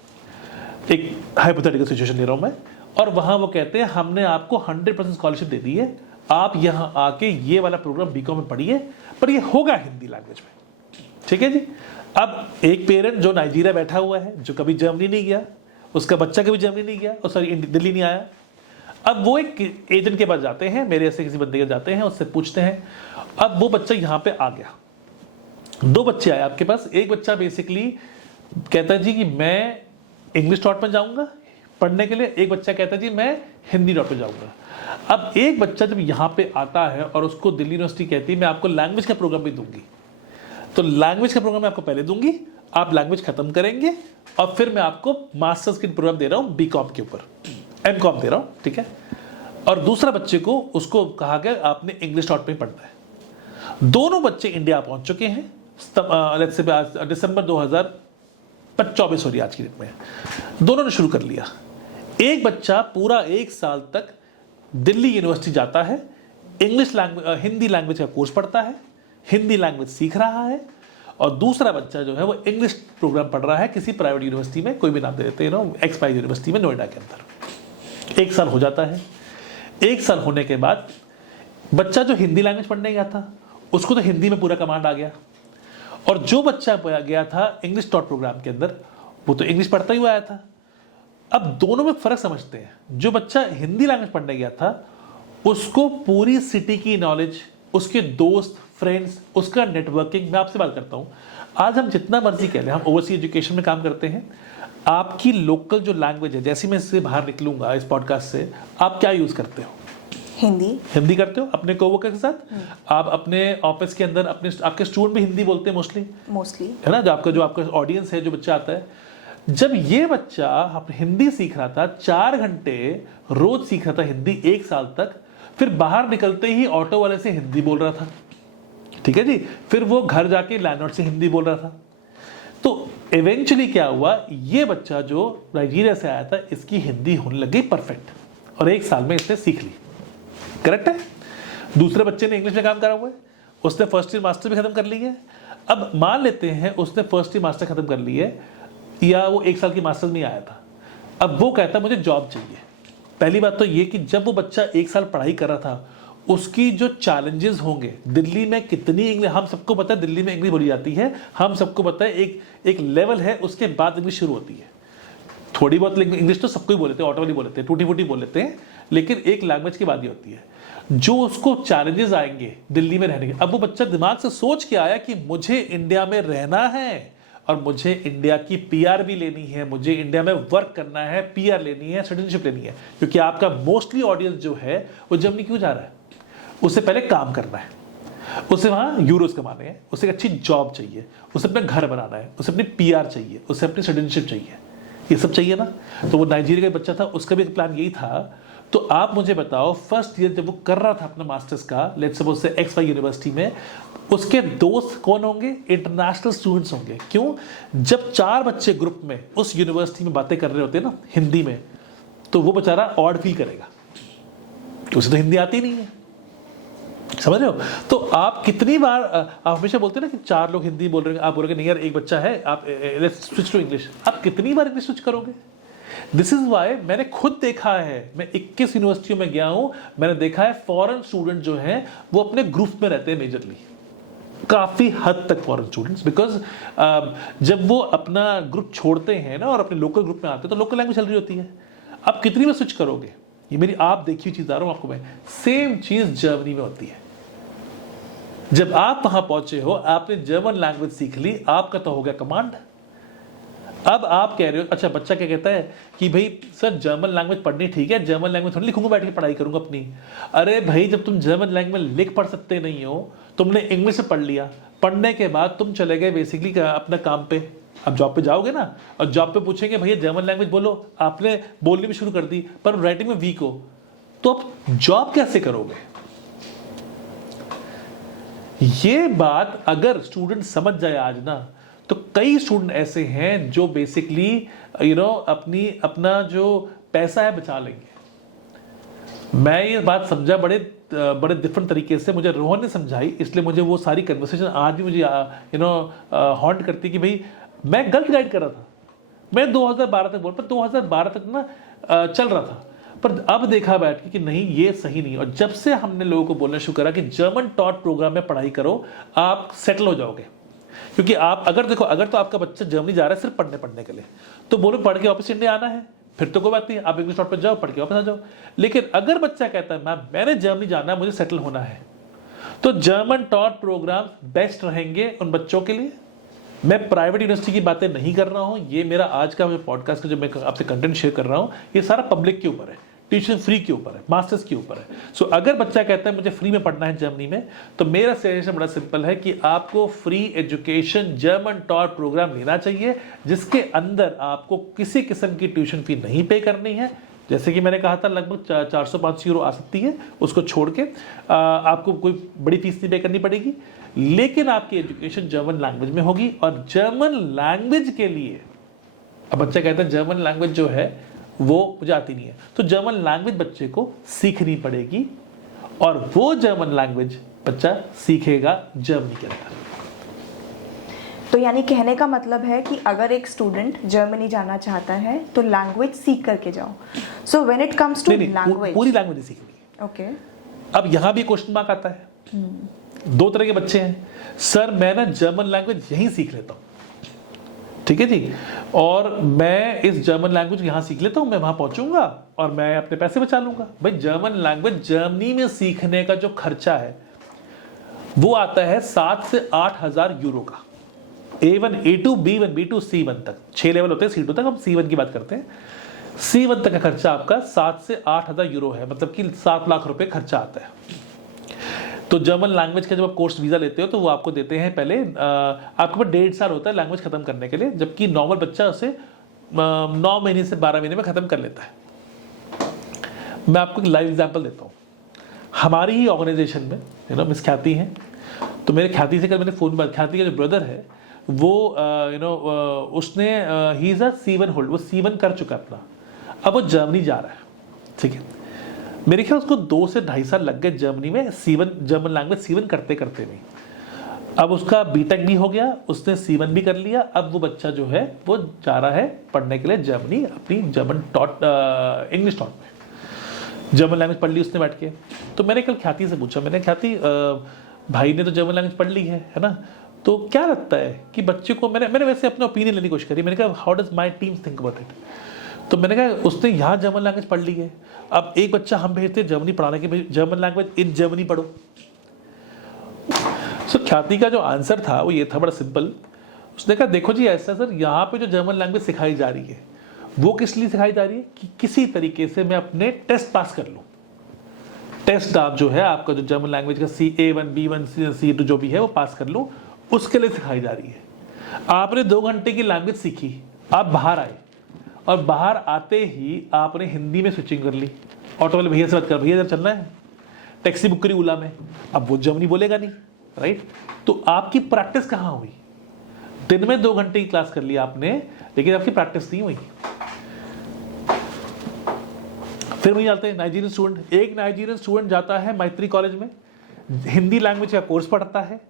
एक हाइपोथेटिकल सिचुएशन ले रहा हूँ मैं, और वहाँ वो कहते हैं हमने आपको 100% स्कॉलरशिप दे दी है, आप यहाँ आके ये वाला प्रोग्राम बीकॉम में पढ़िए, पर ये होगा हिंदी लैंग्वेज में, ठीक है जी। अब एक पेरेंट जो नाइजीरिया बैठा हुआ है, जो कभी जर्मनी नहीं गया, उसका बच्चा कभी जर्मनी नहीं गया, और सॉरी दिल्ली नहीं आया, अब वो एक एजेंट के पास जाते हैं, मेरे ऐसे किसी बंदे के जाते हैं, उससे पूछते हैं। अब वो बच्चा यहाँ पे आ गया, 2 बच्चे आए आपके पास, एक बच्चा बेसिकली कहता है जी कि मैं इंग्लिश डॉट में जाऊँगा पढ़ने के लिए, एक बच्चा कहता है जी मैं हिंदी डॉट में जाऊँगा। अब एक बच्चा जब यहाँ पे आता है और उसको दिल्ली यूनिवर्सिटी कहती है मैं आपको लैंग्वेज का प्रोग्राम भी दूंगी, तो लैंग्वेज का प्रोग्राम मैं आपको पहले दूंगी, आप लैंग्वेज खत्म करेंगे, और फिर मैं आपको मास्टर्स के प्रोग्राम दे रहा हूँ बीकॉम के ऊपर, एमकॉम दे रहा हूँ, ठीक है। और दूसरा बच्चे को उसको कहा गया आपने इंग्लिश डॉट में पढ़ना है। दोनों बच्चे इंडिया पहुंच चुके हैं, दिसंबर 2024 हो रही आज की डेट में, दोनों ने शुरू कर लिया। एक बच्चा पूरा 1 साल तक दिल्ली यूनिवर्सिटी जाता है, इंग्लिश लैंग्वेज हिंदी लैंग्वेज का कोर्स पढ़ता है, हिंदी लैंग्वेज सीख रहा है, और दूसरा बच्चा जो है वो इंग्लिश प्रोग्राम पढ़ रहा है किसी प्राइवेट यूनिवर्सिटी में, कोई भी नाम दे देते हैं ना, एक्सपायर यूनिवर्सिटी में नोएडा के अंदर। 1 साल हो जाता है, 1 साल होने के बाद बच्चा जो हिंदी लैंग्वेज पढ़ने गया था उसको तो हिंदी में पूरा कमांड आ गया, और जो बच्चा गया था इंग्लिश डॉट प्रोग्राम के अंदर वो तो इंग्लिश पढ़ता ही हुआ आया था। अब दोनों में फर्क समझते हैं, जो बच्चा हिंदी लैंग्वेज पढ़ने गया था उसको पूरी सिटी की नॉलेज, उसके दोस्त फ्रेंड्स, उसका नेटवर्किंग, मैं आपसे बात करता हूँ, आज हम जितना मर्जी कह लें, हम ओवरसीज एजुकेशन में काम करते हैं, आपकी लोकल जो लैंग्वेज है, जैसे मैं इससे बाहर निकलूंगा इस पॉडकास्ट से, आप क्या यूज करते हो? हिंदी करते हो अपने कोवर्कर के साथ, आप अपने ऑफिस के अंदर अपने आपके स्टूडेंट भी हिंदी बोलते हैं मोस्टली, है ना, जो आपका ऑडियंस है, जो बच्चा आता है। जब ये बच्चा हिंदी सीख रहा था, 4 घंटे रोज सीख रहा था हिंदी 1 साल तक, फिर बाहर निकलते ही ऑटो वाले से हिंदी बोल रहा था, ठीक है जी, फिर वो घर जाके लैंडलॉर्ड से हिंदी बोल रहा था। तो इवेंचुअली क्या हुआ, ये बच्चा जो नाइजीरिया से आया था इसकी हिंदी होने लग गई परफेक्ट, और 1 साल में इसने सीख ली, करेक्ट है। दूसरे बच्चे ने इंग्लिश में काम करा हुआ है, उसने फर्स्ट ईयर मास्टर भी खत्म कर ली है। अब मान लेते हैं उसने फर्स्ट ईयर मास्टर खत्म कर ली है, या वो 1 साल की मास्टर्स में आया था, अब वो कहता मुझे जॉब चाहिए। पहली बात तो ये कि जब वो बच्चा 1 साल पढ़ाई कर रहा था, उसकी जो चैलेंजेस होंगे, दिल्ली में कितनी इंग्लिश, हम सबको पता है दिल्ली में इंग्लिश बोली जाती है, हम सबको पता है एक लेवल है, उसके बाद इंग्लिश शुरू होती है। थोड़ी बहुत इंग्लिश तो सबको ही बोल लेते हैं, ऑटो वाली बोल लेते हैं, टूटी फूटी बोल लेते हैं, लेकिन एक लैंग्वेज की बात ही होती है जो उसको चैलेंजेस आएंगे दिल्ली में रहने के। अब वो बच्चा दिमाग से सोच के आया कि मुझे इंडिया में रहना है, और मुझे इंडिया की पीआर भी लेनी है, मुझे इंडिया में वर्क करना है, पीआर लेनी है, सिटीजनशिप लेनी है, क्योंकि आपका मोस्टली ऑडियंस जो है वो जर्मनी क्यों जा रहा है, उससे पहले काम करना है, उसे वहाँ यूरोस कमाने हैं, उसे एक अच्छी जॉब चाहिए, उसे अपना घर बनाना है, उसे अपनी पीआर चाहिए, उसे अपनी सिटीजनशिप चाहिए, ये सब चाहिए ना। तो वो नाइजीरिया का बच्चा था, उसका भी एक प्लान यही था। तो आप मुझे बताओ, फर्स्ट ईयर जब वो कर रहा था अपना मास्टर्स का, लेट्स सपोज से XY यूनिवर्सिटी में, उसके दोस्त कौन होंगे? इंटरनेशनल स्टूडेंट्स होंगे। क्यों? जब 4 बच्चे ग्रुप में उस यूनिवर्सिटी में बातें कर रहे होते हैं ना हिंदी में, तो वो बेचारा ऑड फील करेगा, उसे तो हिंदी आती नहीं है, समझ रहे हो। तो आप कितनी बार, आप हमेशा बोलते हैं ना कि 4 लोग हिंदी बोल रहे हैं, आप बोलोगे नहीं यार एक बच्चा है, आप लेट्स स्विच टू इंग्लिश, आप कितनी बार इंग्लिश स्विच करोगे? दिस इज वाई मैंने खुद देखा है, मैं 21 यूनिवर्सिटियों में गया हूं, मैंने देखा है फॉरेन स्टूडेंट जो हैं वो अपने ग्रुप में रहते हैं मेजरली, काफ़ी हद तक फॉरेन स्टूडेंट्स, बिकॉज जब वो अपना ग्रुप छोड़ते हैं ना और अपने लोकल ग्रुप में आते हैं तो लोकल लैंग्वेज चल रही होती है। अब कितनी में स्विच करोगे, ये मेरी आप देखी चीज़ आ रहा हूँ आपको मैं, सेम चीज़ जर्मनी में होती है। जब आप वहाँ पहुँचे हो, आपने जर्मन लैंग्वेज सीख ली, आपका तो हो गया कमांड। अब आप कह रहे हो, अच्छा बच्चा क्या कहता है कि भाई सर जर्मन लैंग्वेज पढ़नी ठीक है, जर्मन लैंग्वेज थोड़ी लिखूंगा बैठ के पढ़ाई करूंगा अपनी। अरे भाई जब तुम जर्मन लैंग्वेज लिख पढ़ सकते नहीं हो, तुमने इंग्लिश में पढ़ लिया, पढ़ने के बाद तुम चले गए बेसिकली अपना काम पे। अब जॉब पे जाओगे ना और जॉब पे पूछेंगे भैया जर्मन लैंग्वेज बोलो, आपने बोलनी भी शुरू कर दी पर राइटिंग में वीक हो, तो आप जॉब कैसे करोगे? ये बात अगर स्टूडेंट समझ जाए आज ना, तो कई स्टूडेंट ऐसे हैं जो बेसिकली अपना जो पैसा है बचा लेंगे। मैं ये बात समझा बड़े डिफरेंट तरीके से, मुझे रोहन ने समझाई, इसलिए मुझे वो सारी कन्वर्सेशन आज भी मुझे हॉन्ट करती कि भाई मैं गलत गाइड कर रहा था। मैं 2012 तक बोल पर 2012 तक ना चल रहा था, पर अब देखा बैठ के कि नहीं ये सही नहीं। और जब से हमने लोगों को बोलना शुरू करा कि जर्मन टॉट प्रोग्राम में पढ़ाई करो, आप सेटल हो जाओगे। क्योंकि आप अगर देखो, अगर तो आपका बच्चा जर्मनी जा रहा है सिर्फ पढ़ने के लिए, तो बोलो पढ़ के वापस इंडिया आना है, फिर तो कोई बात नहीं, आप इंग्लिश टॉट पर जाओ, पढ़ के वापस आ जाओ। लेकिन अगर बच्चा कहता है मैंने जर्मनी जाना है, मुझे सेटल होना है, तो जर्मन टॉट प्रोग्राम बेस्ट रहेंगे उन बच्चों के लिए। मैं प्राइवेट यूनिवर्सिटी की बातें नहीं कर रहा हूं, ये मेरा आज का पॉडकास्ट का जो मैं आपसे कंटेंट शेयर कर रहा हूं, ये सारा पब्लिक के ऊपर है, ट्यूशन फ्री के ऊपर है, मास्टर्स के ऊपर है। सो अगर बच्चा कहता है मुझे फ्री में पढ़ना है जर्मनी में, तो मेरा सजेशन बड़ा सिंपल है कि आपको free education German taught programme लेना चाहिए, जिसके अंदर आपको किसी किस्म की ट्यूशन फी नहीं पे करनी है। जैसे कि मैंने कहा था लगभग 400-500 यूरो आ सकती है, उसको छोड़ के आपको कोई बड़ी फीस नहीं पे करनी पड़ेगी, लेकिन आपकी एजुकेशन जर्मन लैंग्वेज में होगी। और जर्मन लैंग्वेज के लिए अब बच्चा कहता है जर्मन लैंग्वेज जो है वो मुझे आती नहीं है, तो जर्मन लैंग्वेज बच्चे को सीखनी पड़ेगी, और वो जर्मन लैंग्वेज बच्चा सीखेगा जर्मनी के अंदर। तो यानी कहने का मतलब है कि अगर एक स्टूडेंट जर्मनी जाना चाहता है तो लैंग्वेज सीख करके जाओ। So when it comes to language, पूरी लैंग्वेज सीखनी है। ओके। अब यहां भी क्वेश्चन मार्क आता है। दो तरह के बच्चे हैं, सर मैं ना जर्मन लैंग्वेज यहीं सीख लेता हूं, ठीक है जी, और मैं इस जर्मन लैंग्वेज यहां सीख लेता हूं, मैं वहां पहुंचूंगा और मैं अपने पैसे बचा लूंगा। भाई जर्मन लैंग्वेज जर्मनी में सीखने का जो खर्चा है वो आता है 7 से 8 हजार यूरो का। A1, A2, B1, B2, C1 तक 6 लेवल होते हैं, C2 तक, हम C1 की बात करते हैं। C1 तक का खर्चा आपका 7 से 8 हजार यूरो है, मतलब कि 7 लाख रुपए खर्चा आता है। तो जर्मन लैंग्वेज का जब आप कोर्स वीज़ा लेते हो तो वो आपको देते हैं पहले, आपके पास 1.5 साल होता है लैंग्वेज खत्म करने के लिए, जबकि नॉर्मल बच्चा उसे 9 महीने से 12 महीने में खत्म कर लेता है। मैं आपको एक लाइव एग्जांपल देता हूँ। हमारी ही ऑर्गेनाइजेशन में मिस ख्याति हैं, तो मेरे ख्याति से कल मैंने फ़ोन पर, ख्याति का जो ब्रदर है वो उसने he is a C1 hold, वो C1 कर चुका है अपना, अब वो जर्मनी जा रहा है, ठीक है। मेरे ख्याल उसको 2 से 2.5 साल लग गए जर्मनी में C1 जर्मन लैंग्वेज C1 करते करते नहीं। अब उसका बीटेक भी हो गया, उसने C1 भी कर लिया, अब वो बच्चा जो है वो जा रहा है पढ़ने के लिए जर्मनी, अपनी जर्मन टॉट इंग्लिश टॉट में जर्मन लैंग्वेज पढ़ ली उसने बैठ के। तो मैंने कल ख्याति से पूछा, मैंने ख्याति भाई ने तो जर्मन लैंग्वेज पढ़ ली है ना, तो क्या लगता है कि बच्चे को, मैंने वैसे अपना ओपिनियन लेने की कोशिश करी, मैंने कहा how does my team think about it. तो मैंने कहा उसने यहाँ जर्मन लैंग्वेज पढ़ ली है, अब एक बच्चा हम भेजते हैं जर्मनी पढ़ाने के, जर्मन लैंग्वेज इन जर्मनी पढ़ो। सो ख्याति का जो आंसर था वो ये था, बड़ा सिंपल। उसने कहा देखो जी ऐसा सर, यहाँ पे जो जर्मन लैंग्वेज सिखाई जा रही है वो किस लिए सिखाई जा रही है कि किसी तरीके से मैं अपने टेस्ट पास कर लूँ। टेस्ट आप जो है आपका जो जर्मन लैंग्वेज का A1, B1, C2 जो भी है वो पास कर लूँ, उसके लिए सिखाई जा रही है। आपने 2 घंटे की लैंग्वेज सीखी, आप बाहर आए और बाहर आते ही आपने हिंदी में स्विचिंग कर ली, ऑटो वाले भैया से बात कर, भैया जब चलना है, टैक्सी बुक करी ओला में, अब वो जर्मनी बोलेगा नहीं, राइट। तो आपकी प्रैक्टिस कहाँ हुई? दिन में 2 घंटे की क्लास कर ली आपने, लेकिन आपकी प्रैक्टिस नहीं हुई। फिर वही जाते हैं नाइजीरियन स्टूडेंट, एक नाइजीरियन स्टूडेंट जाता है मैत्री कॉलेज में, हिंदी लैंग्वेज का कोर्स पढ़ता है।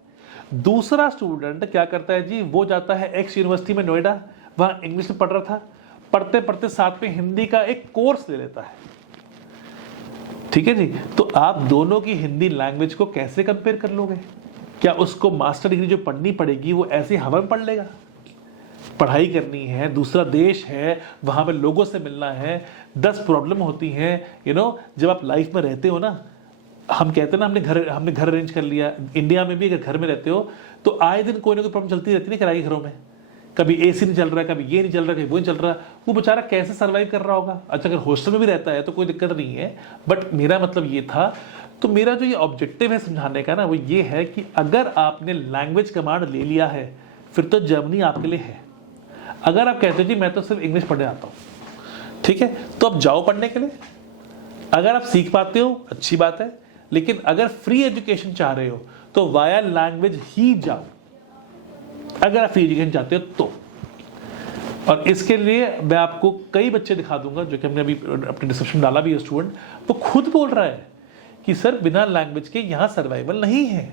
दूसरा स्टूडेंट क्या करता है जी, वो जाता है एक्स यूनिवर्सिटी में नोएडा, वहाँ इंग्लिश में पढ़ रहा था, पढ़ते पढ़ते साथ में हिंदी का एक कोर्स ले लेता है, ठीक है जी। तो आप दोनों की हिंदी लैंग्वेज को कैसे कंपेयर कर लोगे? क्या उसको मास्टर डिग्री जो पढ़नी पड़ेगी वो ऐसे हवा में पढ़ लेगा? पढ़ाई करनी है, दूसरा देश है, वहाँ पे लोगों से मिलना है, 10 प्रॉब्लम होती हैं। जब आप लाइफ में रहते हो ना, हम कहते हैं ना हमने घर अरेंज कर लिया। इंडिया में भी अगर घर में रहते हो तो आए दिन कोई ना कोई प्रॉब्लम चलती रहती है किराए घरों में। कभी एसी नहीं चल रहा है, कभी ये नहीं चल रहा, कभी वो नहीं चल रहा। वो बेचारा कैसे सर्वाइव कर रहा होगा? अच्छा, अगर हॉस्टल में भी रहता है तो कोई दिक्कत नहीं है, बट मेरा मतलब ये था। तो मेरा जो ये ऑब्जेक्टिव है समझाने का ना, वो ये है कि अगर आपने लैंग्वेज कमांड ले लिया है फिर तो जर्मनी आपके लिए है। अगर आप कहते हो जी मैं तो सिर्फ इंग्लिश पढ़ने आता हूँ, ठीक है, तो आप जाओ पढ़ने के लिए। अगर आप सीख पाते हो अच्छी बात है, लेकिन अगर फ्री एजुकेशन चाह रहे हो तो वाया लैंग्वेज ही जाओ, अगर आप फ्री एजुकेशन चाहते हो तो। और इसके लिए मैं आपको कई बच्चे दिखा दूंगा जो कि हमने अभी अपने डिस्क्रिप्शन डाला भी है। स्टूडेंट वो खुद बोल रहा है कि सर बिना लैंग्वेज के यहां सर्वाइवल नहीं है।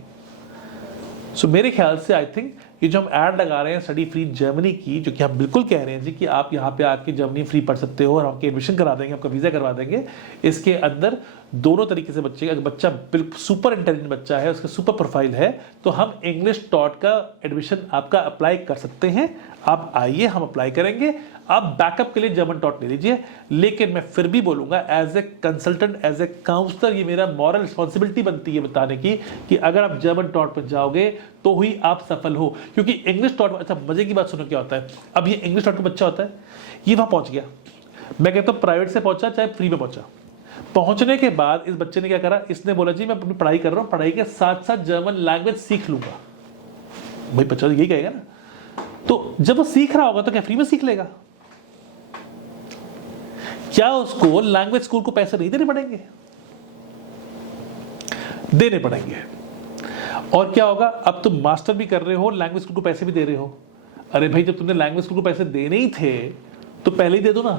सो मेरे ख्याल से आई थिंक ये जो हम ऐड लगा रहे हैं स्टडी फ्री जर्मनी की, जो कि हम बिल्कुल कह रहे हैं जी कि आप यहाँ पे आके जर्मनी फ्री पढ़ सकते हो और आपके एडमिशन करा देंगे, आपका वीज़ा करवा देंगे। इसके अंदर दोनों तरीके से बच्चे, अगर बच्चा बिल्कुल सुपर इंटेलिजेंट बच्चा है, उसका सुपर प्रोफाइल है, तो हम इंग्लिश टॉट का एडमिशन आपका अप्लाई कर सकते हैं। आप आइए, हम अप्लाई करेंगे। आप बैकअप के लिए जर्मन टॉट ले लीजिए, लेकिन मैं फिर भी बोलूंगा as a consultant, as a counsellor, ये मेरा मॉरल रिस्पॉन्सिबिलिटी बनती है बताने की कि अगर आप जर्मन टॉट पर जाओगे तो ही आप सफल हो। क्योंकि इंग्लिश टॉट, अच्छा मजे की बात सुनो क्या होता है। अब ये इंग्लिश टॉट का बच्चा होता है, ये वहां पहुंच गया, मैं कहता हूं प्राइवेट से पहुंचा चाहे फ्री में पहुंचा, पहुंचने के बाद इस बच्चे ने क्या करा, इसने बोला जी मैं अपनी पढ़ाई कर रहा हूं, पढ़ाई के साथ साथ जर्मन लैंग्वेज सीख लूंगा। भाई बच्चा तो यही कहेगा ना। तो जब वो सीख रहा होगा तो क्या फ्री में सीख लेगा? क्या उसको लैंग्वेज स्कूल को पैसे नहीं देने पड़ेंगे? देने पड़ेंगे। और क्या होगा, अब तुम मास्टर भी कर रहे हो, लैंग्वेज स्कूल को पैसे भी दे रहे हो। अरे भाई जब तुमने लैंग्वेज स्कूल को पैसे देने ही थे तो पहले ही दे दो ना,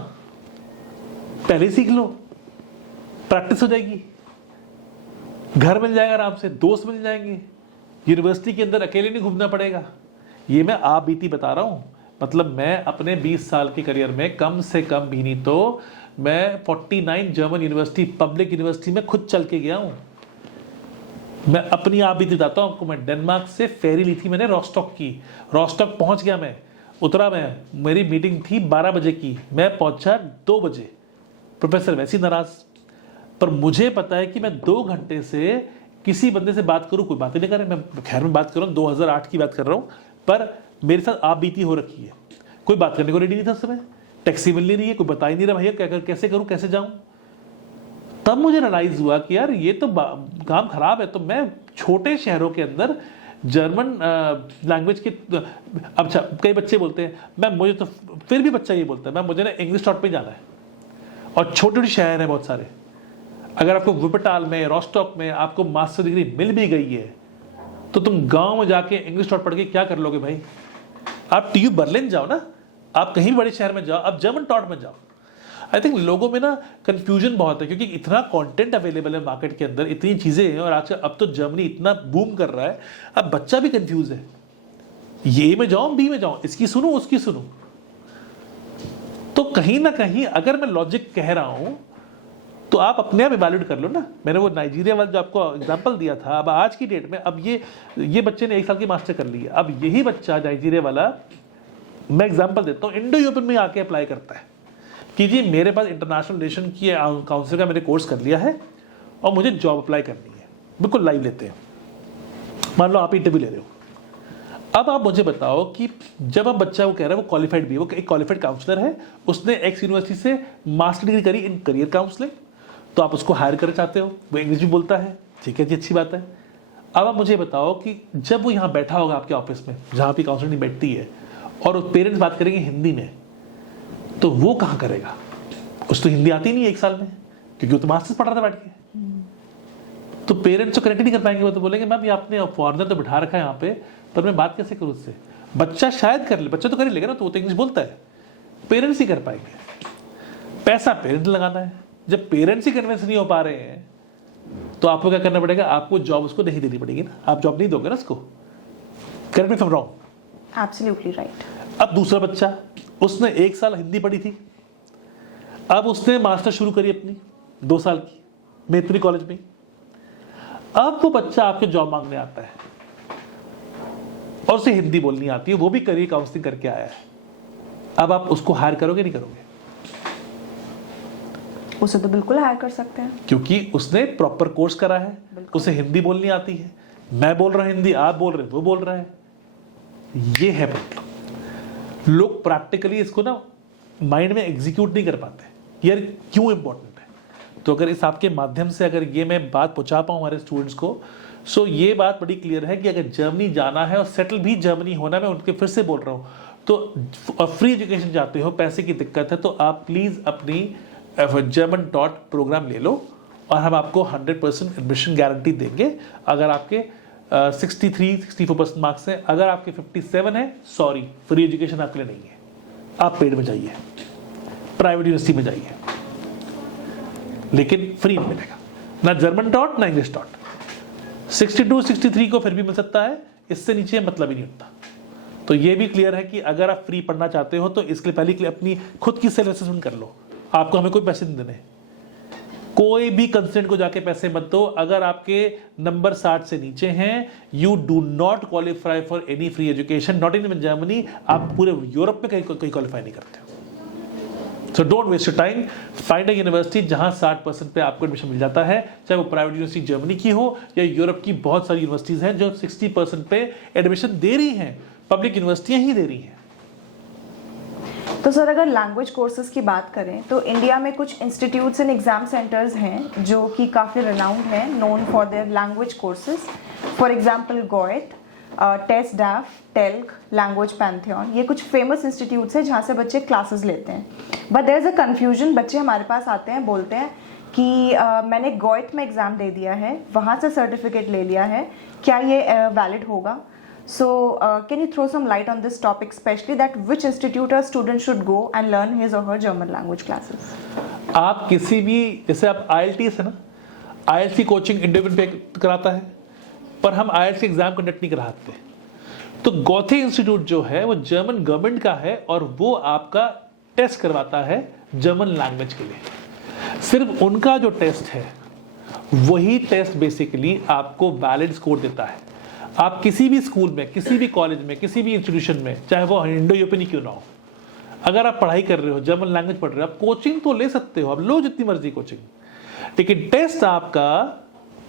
पहले ही सीख लो, प्रैक्टिस हो जाएगी, घर मिल जाएगा आराम से, दोस्त मिल जाएंगे, यूनिवर्सिटी के अंदर अकेले नहीं घूमना पड़ेगा। ये मैं आप बीती बता रहा हूं। मतलब मैं अपने 20 साल के करियर में कम से कम भी नहीं तो मैं 49 जर्मन यूनिवर्सिटी, पब्लिक यूनिवर्सिटी में खुद चल के गया हूं। मैं अपनी आप भी बताता हूं आपको। मैं डेनमार्क से फेरी ली थी मैंने रॉस्टॉक की, रॉस्टॉक पहुंच गया, मैं उतरा, मैं मेरी मीटिंग थी 12 बजे की, मैं पहुंचा 2 बजे। प्रोफेसर वैसी नाराज, पर मुझे पता है कि मैं 2 घंटे से किसी बंदे से बात करूं, कोई बात ही नहीं करे। मैं खैर में बात कर रहा हूं, 2008 की बात कर रहा हूं, पर मेरे साथ आप बीती हो रखी है। कोई बात करने को रेडी नहीं था उस समय, टैक्सी मिल नहीं रही है, कोई बता ही नहीं रहा भैया क्या कैसे करूं, कैसे जाऊं। तब मुझे रियलाइज हुआ कि यार ये तो काम खराब है। तो मैं छोटे शहरों के अंदर जर्मन लैंग्वेज के, अच्छा कई बच्चे बोलते हैं मैं, मुझे तो फिर भी बच्चा ये बोलता है मैं, मुझे ना इंग्लिश टॉट पे जाना है, और छोटे छोटे शहर है बहुत सारे। अगर आपको वुपरटाल में, रॉस्टॉक में आपको मास्टर डिग्री मिल भी गई है तो तुम गांव में जाके इंग्लिश टॉट पढ़ के क्या कर लोगे भाई? आप TU बर्लिन जाओ ना, आप कहीं बड़े शहर में जाओ, आप जर्मन टॉट में जाओ। आई थिंक लोगों में ना कंफ्यूजन बहुत है, क्योंकि इतना कंटेंट अवेलेबल है मार्केट के अंदर, इतनी चीजें हैं, और आज अब तो जर्मनी इतना बूम कर रहा है, अब बच्चा भी कंफ्यूज है, ये में जाऊं बी में जाऊं, इसकी सुनूं उसकी सुनूं। तो कहीं ना कहीं अगर मैं लॉजिक कह रहा हूं तो आप अपने आप इवैल्यूएट कर लो ना। मैंने वो नाइजीरिया वाला जो आपको एग्जांपल दिया था, अब आज की डेट में अब ये बच्चे ने 1 साल की मास्टर कर ली है, अब यही बच्चा नाइजीरिया वाला, मैं एग्जांपल देता हूँ, इंडो यूरोपियन में आके अप्लाई करता है कि जी मेरे पास इंटरनेशनल रिलेशन की काउंसिल का मैंने कोर्स कर लिया है और मुझे जॉब अप्लाई करनी है। बिल्कुल लाइव लेते हैं, मान लो आप इंटरव्यू ले रहे हो। अब आप मुझे बताओ कि जब आप बच्चा वो कह रहा है वो क्वालिफाइड भी है, वो एक क्वालिफाइड काउंसलर है, उसने एक्स यूनिवर्सिटी से मास्टर डिग्री करी इन करियर काउंसलिंग, तो आप उसको हायर करना चाहते हो, वो इंग्लिश भी बोलता है, ठीक है जी अच्छी बात है। अब आप मुझे बताओ कि जब वो यहाँ बैठा होगा आपके ऑफिस में जहाँ आपकी काउंसलिंग बैठती है, और पेरेंट्स बात करेंगे हिंदी में, तो वो कहाँ करेगा? उसको तो हिंदी आती नहीं है 1 साल में, क्योंकि वो तो मास्टर्स पढ़ रहा था बैठ के। तो पेरेंट्स तो कनेक्ट नहीं कर पाएंगे, वो तो बोलेंगे मैम ये आपने फॉरेनर तो बिठा रखा है यहाँ पे, पर मैं बात कैसे करूँ उससे? बच्चा शायद कर ले, बच्चा तो कर ही लेगा ना, तो वो तो इंग्लिश बोलता है, पेरेंट्स ही कर पाएंगे। पैसा पेरेंट्स लगाना है, जब पेरेंट्स ही कन्विंस नहीं हो पा रहे हैं तो आपको क्या करना पड़ेगा? आपको जॉब उसको नहीं देनी पड़ेगी ना, आप जॉब नहीं दोगे ना उसको। Correct me if I am wrong. Absolutely right. अब दूसरा बच्चा, उसने 1 साल हिंदी पढ़ी थी, अब उसने मास्टर शुरू करी अपनी 2 साल की मैत्री कॉलेज में। अब वो बच्चा आपके जॉब मांगने आता है, और उसे हिंदी बोलनी आती है, वो भी करियर काउंसलिंग करके आया है, अब आप उसको हायर करोगे नहीं करोगे? उसे तो बिल्कुल हायर कर सकते हैं, क्योंकि उसने प्रॉपर कोर्स करा है, उसे हिंदी बोलनी आती है। मैं बोल रहा हूं हिंदी, आप बोल रहे हैं, वो बोल रहा है, ये है प्रॉब्लम। लोग प्रैक्टिकली इसको ना माइंड में एग्जीक्यूट नहीं कर पाते, यार क्यों इंपॉर्टेंट है। तो अगर इस आपके माध्यम से अगर ये मैं बात पहुंचा पाऊं हमारे स्टूडेंट्स को, सो ये बात बड़ी क्लियर है कि अगर जर्मनी जाना है और सेटल भी जर्मनी होना, मैं उनके फिर से बोल रहा हूं, तो फ्री एजुकेशन चाहते हो, पैसे की दिक्कत है, तो आप प्लीज अपनी जर्मन टॉट प्रोग्राम ले लो और हम आपको 100% एडमिशन गारंटी देंगे। अगर आपके 63-64% मार्क्स हैं, अगर आपके 57 है, सॉरी, फ्री एजुकेशन आपके लिए नहीं है, आप पेड में जाइए, प्राइवेट यूनिवर्सिटी में जाइए, लेकिन फ्री नहीं मिलेगा, ना जर्मन टॉट ना इंग्लिश टॉट। 62-63 को फिर भी मिल सकता है, इससे नीचे मतलब ही नहीं होता। तो ये भी क्लियर है कि अगर आप फ्री पढ़ना चाहते हो तो इसके लिए पहले अपनी खुद की सेल्फ असेसमेंट कर लो। आपको हमें कोई पैसे नहीं देने, कोई भी कंसल्टेंट को जाके पैसे मत दो। अगर आपके नंबर 60 से नीचे हैं, you do not qualify for any free education, not in Germany. आप पूरे यूरोप में कहीं क्वालिफाई नहीं करते हो। So don't waste your time, find a university जहां 60% पे आपको एडमिशन मिल जाता है, चाहे वो प्राइवेट यूनिवर्सिटी जर्मनी की हो या यूरोप की बहुत सारी यूनिवर्सिटीज हैं जो 60% पे एडमिशन दे रही हैं, पब्लिक यूनिवर्सिटियां ही दे रही हैं। तो सर अगर लैंग्वेज कोर्सेज की बात करें तो इंडिया में कुछ इंस्टीट्यूट्स एंड एग्जाम सेंटर्स हैं जो कि काफ़ी रिनाउंड हैं, known for their language courses. For example Goethe, TestDaF, telc, language Pantheon, ये कुछ फेमस इंस्टीट्यूट्स हैं जहाँ से बच्चे क्लासेस लेते हैं। But there is a confusion, बच्चे हमारे पास आते हैं, बोलते हैं कि मैंने गोएट में एग्ज़ाम दे दिया है, वहाँ से सर्टिफिकेट ले लिया है, क्या ये वैलिड होगा? So, can you throw some light on this topic, especially that which institute a student should go and learn his or her German language classes? आप किसी भी, जैसे आप IELTS है ना, IELTS की कोचिंग इंडिविजुअल पे कराता है, पर हम IELTS की एग्जाम कंडक्ट नहीं कराते। तो गोथे इंस्टीट्यूट जो है वो जर्मन गवर्नमेंट का है और वो आपका टेस्ट करवाता है जर्मन लैंग्वेज के लिए। सिर्फ उनका जो टेस्ट है वही टेस्ट बेसिकली आपको वैलिड स्कोर देता है। आप किसी भी स्कूल में, किसी भी कॉलेज में, किसी भी इंस्टीट्यूशन में, चाहे वो इंडो यूरोपियन क्यों ना हो, अगर आप पढ़ाई कर रहे हो, जर्मन लैंग्वेज पढ़ रहे हो, आप कोचिंग तो ले सकते हो, आप लो जितनी मर्जी कोचिंग, लेकिन टेस्ट आपका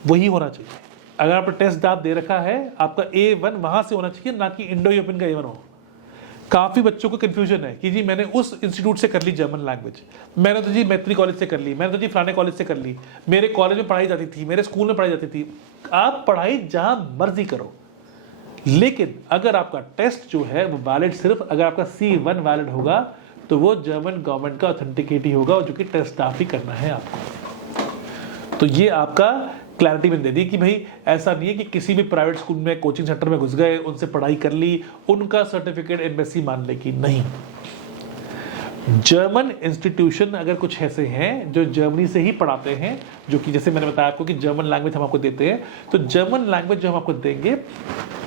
वही होना चाहिए। अगर आपने टेस्ट आप दे रखा है, आपका A1 वहां से होना चाहिए, ना कि इंडो यूरोपियन का A1 हो। काफी बच्चों को कंफ्यूजन है कि जी मैंने उस इंस्टीट्यूट से कर ली जर्मन लैंग्वेज, मैंने तो जी मैत्री कॉलेज से कर ली, मैंने तो जी फलाने कॉलेज से कर ली, मेरे कॉलेज में पढ़ाई जाती थी, मेरे स्कूल में पढ़ाई जाती थी। आप पढ़ाई जहां मर्जी करो, लेकिन अगर आपका टेस्ट जो है वो वैलिड, सिर्फ अगर आपका C1 वैलिड होगा तो वो जर्मन गवर्नमेंट का ऑथेंटिकेट ही होगा, जो कि टेस्ट आप ही करना है आपको। तो ये आपका क्लैरिटी मैंने दे दी कि भाई ऐसा नहीं है कि किसी भी प्राइवेट स्कूल में, कोचिंग सेंटर में घुस गए, उनसे पढ़ाई कर ली, उनका सर्टिफिकेट एम्बेसी मान लेगी, नहीं। जर्मन इंस्टीट्यूशन अगर कुछ ऐसे हैं जो जर्मनी से ही पढ़ाते हैं, जो कि जैसे मैंने बताया आपको कि जर्मन लैंग्वेज हम आपको देते हैं, तो जर्मन लैंग्वेज जो हम आपको देंगे,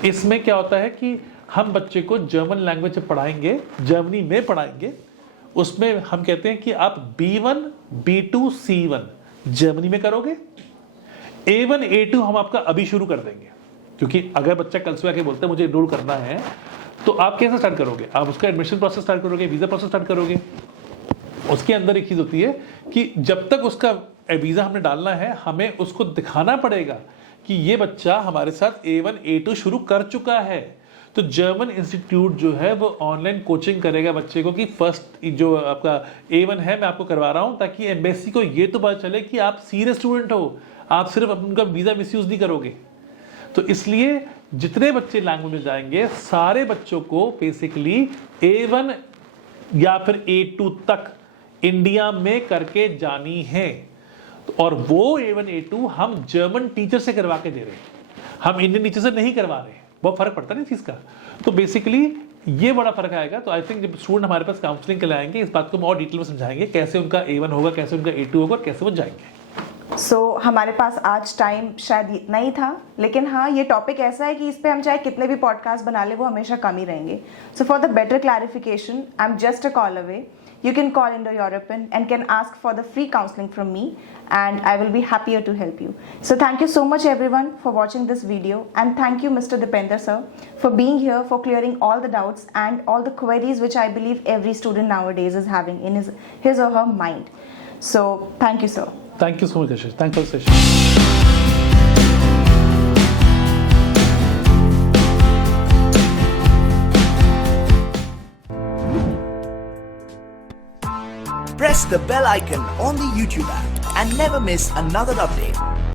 इसमें क्या होता है कि हम बच्चे को जर्मन लैंग्वेज पढ़ाएंगे, जर्मनी में पढ़ाएंगे, उसमें हम कहते हैं कि आप B1, B2, C1 जर्मनी में करोगे, A1, A2 हम आपका अभी शुरू कर देंगे। क्योंकि अगर बच्चा कल से आके बोलता है मुझे एनरोल करना है, तो आप कैसे स्टार्ट करोगे? आप उसका एडमिशन प्रोसेस स्टार्ट करोगे, वीजा प्रोसेस स्टार्ट करोगे। उसके अंदर एक चीज होती है कि जब तक उसका वीजा हमने डालना है, हमें उसको दिखाना पड़ेगा कि ये बच्चा हमारे साथ A1, A2 शुरू कर चुका है। तो जर्मन इंस्टीट्यूट जो है वो ऑनलाइन कोचिंग करेगा बच्चे को कि फर्स्ट जो आपका A1 है मैं आपको करवा रहा हूं, ताकि एम्बेसी को ये तो पता चले कि आप सीरियस स्टूडेंट हो, आप सिर्फ उनका वीजा मिसयूज नहीं करोगे। तो इसलिए जितने बच्चे लैंग्वेज में जाएंगे, सारे बच्चों को बेसिकली A1 या फिर A2 तक इंडिया में करके जानी है। और वो A1, A2 हम जर्मन टीचर से करवा के दे रहे हैं, हम इंडियन टीचर से नहीं करवा रहे हैं। बहुत फर्क पड़ता है ना चीज का। तो बेसिकली ये बड़ा फर्क आएगा। तो आई थिंक जब स्टूडेंट हमारे पास काउंसलिंग के लिए आएंगे, इस बात को हम और डिटेल में समझाएंगे, कैसे उनका A1 होगा, कैसे उनका A2 होगा और कैसे वो जाएंगे। सो हमारे पास आज टाइम शायद इतना ही था, लेकिन हाँ ये टॉपिक ऐसा है कि इस पे हम चाहे कितने भी पॉडकास्ट बना ले वो हमेशा कम ही रहेंगे. So for the better clarification I am just a call away. You can call Indo-European and can ask for the free counseling from me, and I will be happier to help you. So thank you so much everyone for watching this video, and thank you Mr. Dipender sir for being here, for clearing all the doubts and all the queries which I believe every student nowadays is having in his or her mind. So thank you sir. Thank you so much, Ashish. Thanks for the session. Press the bell icon on the YouTube app and never miss another update.